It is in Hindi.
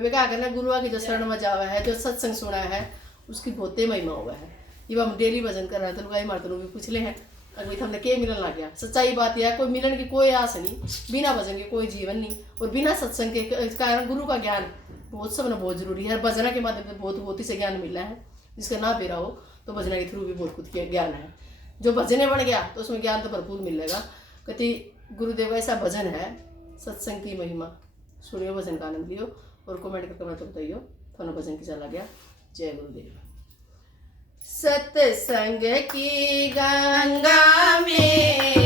वे क्या करना गुरुआ की जो शरण में जावा है, जो सत्संग सुना है, उसकी बहुत महिमा हुआ है। ये हम डेली भजन कर रहे हैं तो लुगाई मारते भी पूछ ले हैं अभी हमने के मिलन लग गया। सच्चाई बात यह है, कोई मिलन की कोई आस नहीं, बिना भजन के कोई जीवन नहीं, और बिना सत्संग के कारण गुरु का ज्ञान बहुत सब बहुत जरूरी है। भजना के माध्यम से बहुत ही से ज्ञान मिला है, जिसका ना पेरा हो तो भजना के थ्रू भी बहुत कुछ ज्ञान है। जो भजने बन गया तो उसमें ज्ञान तो भरपूर मिलेगा। कहती गुरुदेव ऐसा भजन है, सत्संग की महिमा सुनियो, भजन का आनंद लियो, और कमेंट करके मैं तो बताइयो थाना भजन की चला गया। जय गुरुदेव। सत्संग की गंगा में